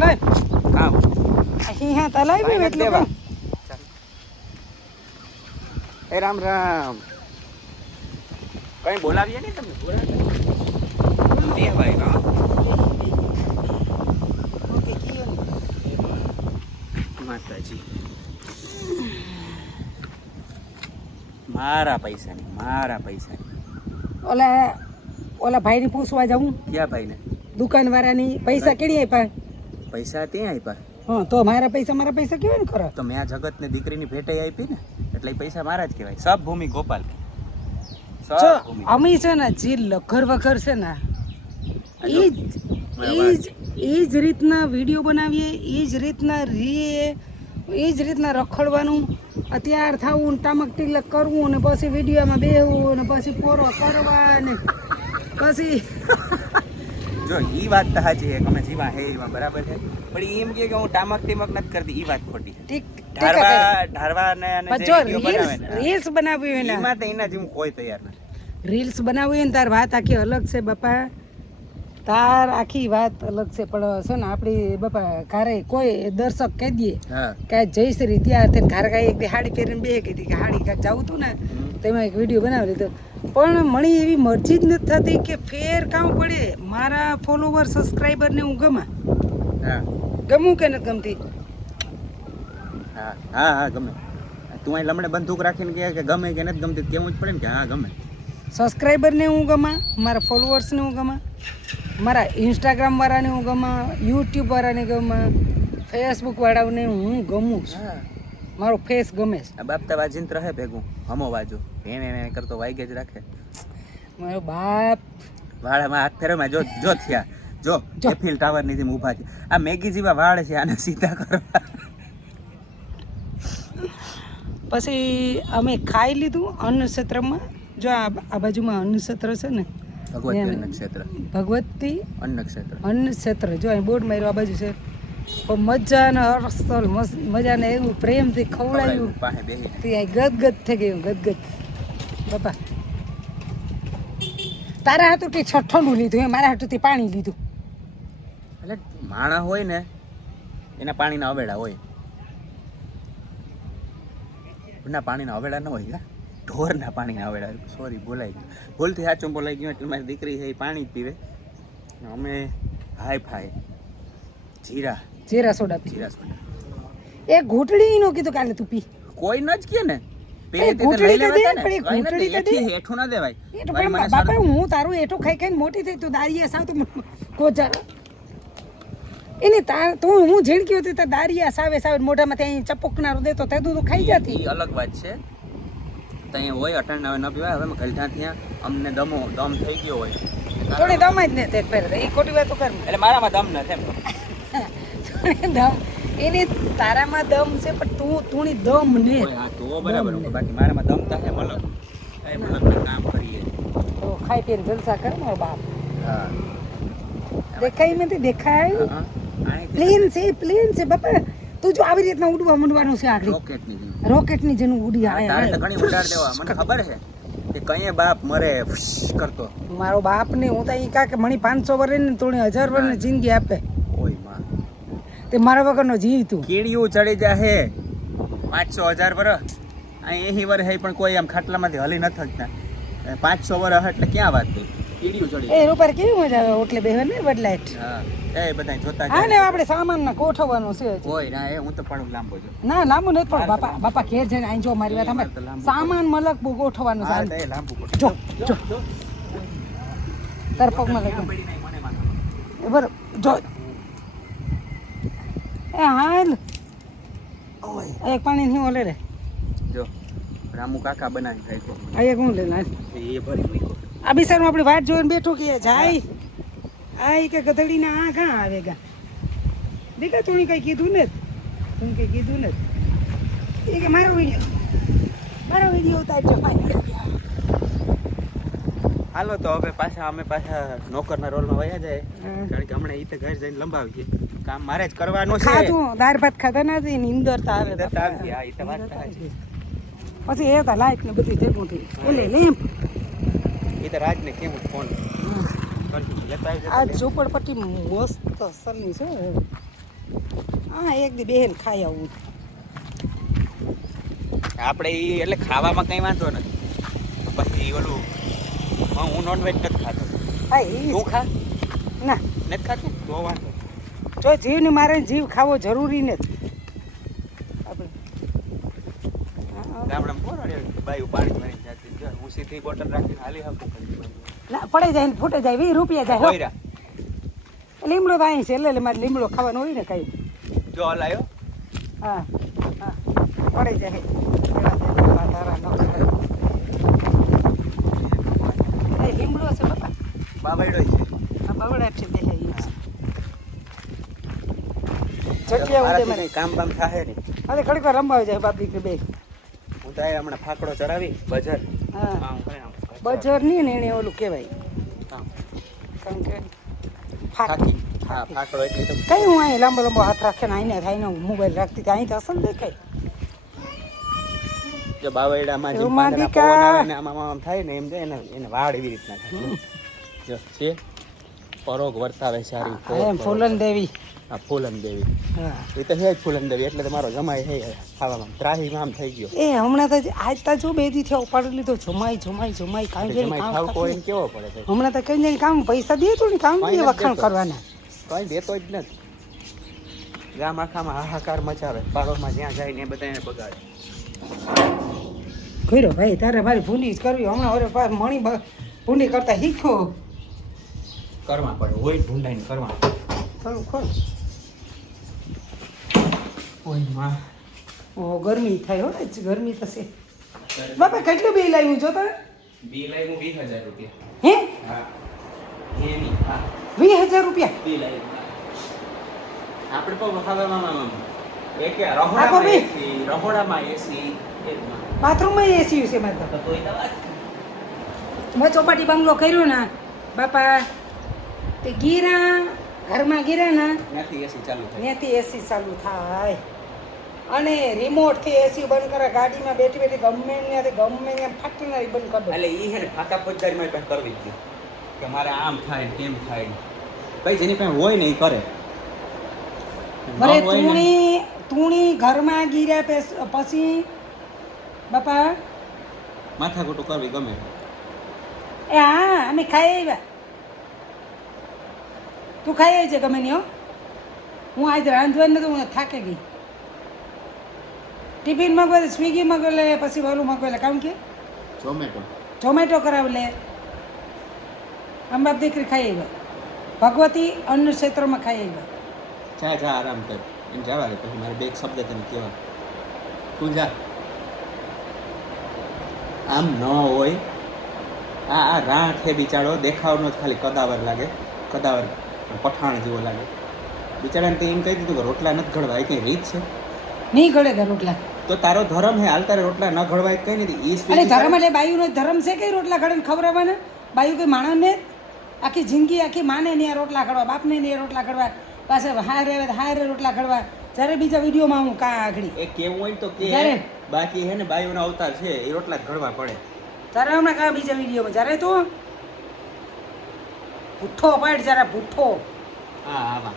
લે કામ અહીં હા તલાવી એટલે દેવા એ રામ રામ કઈ બોલાવીએ નહીં તમે બોલાવે ભાઈ હા ઓકે કીયો ને માતાજી મારા પૈસા ઓલા ભાઈને પૂછવા જાઉં ક્યાં ભાઈને દુકાનવાળાની પૈસા કેડી આપ્યા પૈસા ત્યાં આપ્યા હા તો મારા પૈસા કેવાય ને ખરા તો મેં આ જગતને દીકરીની ભેટે આપી ને એટલે એ પૈસા મારા જ કહેવાય સબ ભૂમિ ગોપાલ જો અમે છે ને જે લખર વખર છે ને એ જ રીતના વિડીયો બનાવીએ એ જ રીતના રીએ એ જ રીતના રખડવાનું અત્યાર થવું ને ટામક ટીલક કરવું ને પછી વિડીયોમાં બેહવું ને પછી પોરો કરવા ને પછી જો ઈ વાત તો સાચી છે અમે જીવા હે એમાં બરાબર છે પણ એમ કે હું ટામક ટીમક નથી કરતી ઈ વાત ખોટી ઠીક ઢારવા ને અને જે વિડિયો બનાવે ને રીલ્સ બનાવવી હોય ને એમાં તો એના જેવું કોઈ તૈયાર નથી રીલ્સ બનાવવી હોય ને તાર વાત આખી અલગ છે બાપા તાર આખી વાત અલગ છે પણ છે ને આપણી બાપા ઘરે કોઈ દર્શક કહી દે કે જયશ્રી ત્યાં તે ઘરે કાંઈ એક હાડી પહેરીને બે કીધી કે હાડી કાંઈક જવું હતું ને તેમાં એક વિડીયો બનાવી લીધો પણ મને એવી મરજી જ નથી થતી કે ફેર કામ પડે મારા ફોલોવર સબસ્ક્રાઈબરને હું ગમું કે નથી ગમતી હા ગમે તું અહીં લમડે બંદૂક રાખીને કે ગમે કે નથી ગમતી કેવું જ પડે ને કે હા ગમે સબસ્ક્રાઈબરને હું ગમા મારા ફોલોવર્સને હું ગમા મારા ઇન્સ્ટાગ્રામ વાળાને હું ગમા યુટ્યુબ વાળાને ગમા ફેસબુક વાળાને હું ગમું છું મારો ફેસ ગમે છે બાપતા વાજીને રહે ભેગું હમો વાજો એને કરતો વાગે જ રાખે મારો બાપ વાળામાં હાથ ફેરવમાં જો થયા જો એફિલ ટાવર ની જેમ ઊભા છે આ મેગી જેવા વાળ છે આને સીધા કરવા પછી અમે ખાઈ લીધું અન્ન ક્ષેત્રમાં જો આ બાજુમાં અન્ન ક્ષેત્ર છે ને ભગવતી અન્ન ક્ષેત્ર જો અહીં બોર્ડ માર્યો આ બાજુ છે પણ મજાનો અરસલ મજાને એવું પ્રેમથી ખવડાવ્યું ત્યાં ગદગદ થઈ ગયું ગદગદ બાપા તારા હાથુંથી ઠંડુ લીધું એ મારા હાથુંથી પાણી લીધું એટલે માણા હોય ને એના પાણીના અવેડા હોય ના પાણીના અવેડા ન હોય ઢોરના પાણીના અવેડા સોરી બોલાઈ ગયું ભૂલથી સાચું બોલાઈ ગયું એટલે મારી દીકરી છે એ પાણી જ પીવે અમે હાઈ ફાઈ જીરા સોડા એ ઘૂંટડી નો કીધું કાલે તું પી કોઈ ન જ કે ને હેઠું ના દેવાય બાપા હું તારું એઠું ખાઈ ખાઈને મોટી થઈ તું દારિયા સાવ તું કોચા એને તું હું ઝીણકી હતી તો દારિયા સાવે મોઢામાં ત્યાં ચપકનારો દેતો તે તું ખાઈ જતી અલગ વાત છે ત્યાં હોય અટાણ ન પીવાય હવે ગલઠા ત્યાં અમને દમ થઈ ગયો હોય થોડી દમ જ ને તે ફેર એ ખોટી વાત કર એટલે મારામાં દમ નથી દમ એને તારામાં દમ છે પણ તુંની દમ ને હા તો બરાબર બાકી મારામાં દમ તો છે મલક એ મલકનું કામ કરીએ તો ખાઈ પીને જલસા કર મારો બાપ હા દેખાય નથી દેખાય પ્લેન છે બાપા તું જો આવી રીતના ઉડવા માંડવાનું છે આગળ રોકેટની જેનું ઉડી આવે તારે તો ઘણી ઉડાડ દેવા મને ખબર છે કે કઈએ બાપ મરે કરતો મારો બાપ ને હું તો ઈ કા કે મણી 500 વર્ષ ને 3000 વર્ષ ની જિંદગી આપે ઓય માં તે મારા વગરનો જીવ તું કીડીયું ચડી જાહે 500,000 વર્ષ આ એહી વર્ષ હે પણ કોઈ આમ ખાટલામાંથી હલી ન થકતા 500 વર્ષ એટલે ક્યાં વાત થઈ કીડીયું ચડી એ ઉપર કેવી મજા આવે ઓટલે બેહવા ને બદલાઈટ હા એ બધાય જોતા હા ને આપણે સામાન ના ગોઠવવાનું છે કોઈ ના એ હું તો પડું લાંબો જો ના લાંબુ નથી પણ બાપા ઘેર જઈને આઈ જો મારી વાત સાંભળ સામાન મલક બહુ ગોઠવવાનું છે હા એ લાંબુ જો તાર પગમાં લાગી બરાબર જો એ હાલ ઓય એક પાણી નહીં ઓલે રે જો રામુ કાકા બનાવી ખાય તો આ એક હું લે ના એ ભરી મૂકો આ બિસારું આપણી વાટ જોઈને બેઠું કે જાય આ કે ગધડીને આ કાં આવેગા દીકા તું કઈ કીધું ને તું કઈ કીધું ને એ કે મારો વિડીયો ઉતારજો હાલો તો હવે અમે પાછા નોકરના રોલમાં વયા જાય કારણ કે હમણાં ઈ તો ઘર જઈને લંબાવીએ કામ મારે જ કરવાનું છે ખાધું દાળ ભાત ખાધા નથી ને ઇંદરતા આવે હા ઈ તો વાત સાચી પછી એ તો લાઈટ ને બધી ભેગું થઈ એટલે લેમ્પ એ તો રાજને કેમ ફોન કરશું લેતા આ ઝોપડપટ્ટી મસ્ત અસલની છે હા એક દી બેન ખાઈ આવું. આપણે ઈ એટલે ખાવામાં કંઈ વાંધો નથી. પછી ઓલું હું નોનવેજ નથી ખાતો. હા એ તું ખા ના નથી ખાતું તો વાંધો. જો જીવને મારે જીવ ખાવો જરૂરી નથી આપણે. ગામડામાં કોણ બાયું પાણી ભરી જતી જો હું સીધી બોટલ રાખીને હાલી આપું કરી ના પડે જાય ને ફૂટે જાય 20 રૂપિયા જાય હો. કોઈરા લીમડો તો અહીં છે એટલે મારે લીમડો ખાવાનો હોય ને કઈ. જો હલાયો હા હા પડે જાય એ લીમડો છે બાપા. બાબાઈડો છે આ બવડા છે દેહે ઈ જગ્યા ઉદે મને કામ બામ થાય ને અરે ઘડીક વાર રમવા જાય બાપ દીકરી બે. હું તો આ હમણાં ફાકડો ચડાવી બજાર હા આમ કરે આમ બજાર નહીં ને એને ઓલું કહેવાય આમ કારણ કે થાકી હા ફાકડો એટલે તો કઈ હું અહીં લાંબો લાંબો હાથ રાખે ને આઈને થાય ને મોબાઈલ રાખતી હતી અહીં તો અસલ દેખાય. જો બાવડામાં જે રૂમા પાંદડા દીકા. પવન આવે ને આમ આમ થાય ને એમ જાય ને એને વાળ એવી રીતના થાય જો છે પરોગ વર્તાવે સારી એમ ફૂલન દેવી. આ ફૂલન દેવી હા એ તો છે જ ફૂલન દેવી એટલે તો મારો જમાઈ છે ખાવામાં ત્રાહીમાં આમ થઈ ગયો એ હમણાં તો આજ તા જો બે દી થયા ઉપાડી લીધો જમાઈ કામ કરીને જમાઈ કામ ખાવ કોઈ કરતું. કેવો પડે છે હમણાં તો કઈ જાય કામ પૈસા દે તો ને કામ કાંઈ દે નથી વખાણ દેતો. કરવાના. કઈ દેતો જ નથી ગામ આખામાં હાહાકાર મચાવે પાડોમાં જ્યાં જાય ને એ બધાને બગાડે ખોઈરો ભાઈ તારે મારી ભૂંડી જ કરવી હમણાં હવે મણી ભૂંડી કરતા શીખો. કરવા પડે હોય ભૂંડાઈને કરવા ખરું ખરું ઓય માં ઓ ગરમી થાય હો જ ગરમી થશે. બાપા કેટલું બિલ આવ્યું જો તારે બિલ આવ્યું 20,000 રૂપિયા હે હા એની હા 20,000 રૂપિયા બિલ આવ્યું આપણે પણ ખાવામાં એક આપો રહોડામાં બી. એસી રહોડામાં એસી બાથરૂમમાં એસી છે મારે તો. તો એ તો વાત મેં ચોપાટી બંગલો કર્યો ને બાપા તે ગીરા ઘરમાં ગીરા ને ત્યાંથી એસી ચાલુ થાય ત્યાંથી એસી ચાલુ થાય અને રિમોટથી એસી બંધ કરે ગાડીમાં બેઠી બેઠી ગમે ત્યાં ફાટીને બંધ કરી દો. એટલે એ છે ને ફાકા ફોજદારી મારી પાસે કરવી જ છે કે મારે આમ થાય ને તેમ થાય ને કઈ જેની પાસે હોય ને એ કરે અરે ન હોય ને તુણી ઘરમાં ગીરા પછી બાપા માથાકૂટું કરવી ગમે એ હા અમે ખાઈ આવ્યા. તું ખાઈ આવી છે ગમે નહીં હો. હું આજે રાંધવા નતું હું થાકે ગઈ. ટિફિન મગવે સ્વિગી મગવે લે પછી ઓલું મગવે લે કામ કે ઝોમેટો કરાવી લે. આમ બાપ દીકરી ખાઈ આવ્યા. ભગવતી અન્ન ક્ષેત્રમાં ખાઈ આવ્યા. જા આરામ કર એમ જવા દે પછી મારે બે એક શબ્દ તને કહેવા તું જા આમ ન હોય આ રાંઠ છે બિચારો દેખાવનો જ ખાલી કદાવર લાગે કદાવર પઠાણ જેવો લાગે બિચારાને તે એમ કહી દીધું કે રોટલા નથી ઘડવા એ કંઈ રીત છે નહીં ગળે ઘર રોટલા. તો તારો ધર્મ હે હાલ તારે રોટલા ન ઘડવાય કઈ નથી અરે ધર્મ એટલે બાયુનો ધર્મ છે કઈ રોટલા ખડે ખવડાવવાના. બાયુ કઈ માણસને આખી જિંદગી આખી માને નહીં આ રોટલા ખડવા બાપને નહીં આ રોટલા ખડવા પાછા હારે રોટલા ખડવા. જ્યારે બીજા વિડીયોમાં હું કાં આગળ એ કેવું હોય ને તો કે જ્યારે? બાકી હે ને બાયુનો અવતાર છે એ રોટલા જ ઘડવા પડે ત્યારે હમણાં કાં બીજા વિડીયોમાં જ્યારે તો ભૂઠ્ઠો પાડ જરા ભૂઠ્ઠો હા આવા